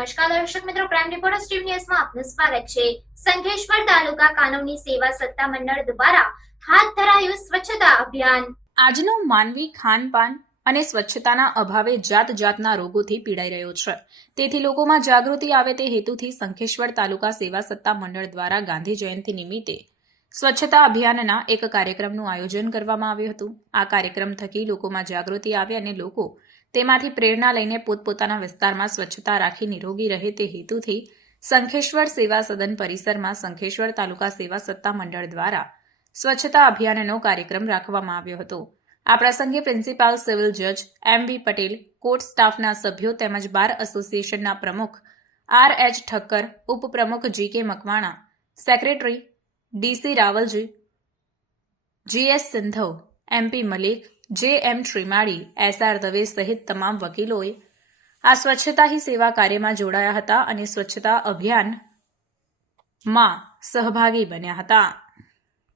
નમસ્કાર દર્શક મિત્રો ક્રાઇમ રિપોર્ટર સ્ટ્રીમ ન્યૂઝમાં આપનું સ્વાગત છે. સંખેશ્વર તાલુકા કાનૂની સેવા સત્તા મંડળ દ્વારા હાથ ધરાયું સ્વચ્છતા અભિયાન. આજનો માનવી ખાનપાન અને સ્વચ્છતાના અભાવે જાત જાતના રોગોથી પીડાઈ રહ્યો છે. તેથી લોકોમાં જાગૃતિ આવે તે હેતુથી સંખેશ્વર તાલુકા સેવા સત્તા મંડળ દ્વારા ગાંધી જયંતિ નિમિત્તે સ્વચ્છતા અભિયાનના એક કાર્યક્રમનું આયોજન કરવામાં આવ્યું હતું. આ કાર્યક્રમ થકી લોકોમાં જાગૃતિ આવે અને લોકો તેમાંથી પ્રેરણા લઈને પોતપોતાના વિસ્તારમાં સ્વચ્છતા રાખી નિરોગી રહે તે હેતુથી સંખેશ્વર સેવા સદન પરિસરમાં સંખેશ્વર તાલુકા સેવા સત્તા મંડળ દ્વારા સ્વચ્છતા અભિયાનનો કાર્યક્રમ રાખવામાં આવ્યો હતો. આ પ્રસંગે પ્રિન્સિપાલ સિવિલ જજ એમ વી પટેલ, કોર્ટ સ્ટાફના સભ્યો તેમજ બાર એસોસિએશનના પ્રમુખ આર એચ ઠક્કર, ઉપપ્રમુખ G K Makwana, secretary D C Rawalji G S Sindhav M P Malik, J M Shrimali SR Dave સહિત તમામ વકીલોએ આ સ્વચ્છતા હી સેવા કાર્યમાં જોડાયા હતા અને સ્વચ્છતા અભિયાનમાં સહભાગી બન્યા હતા.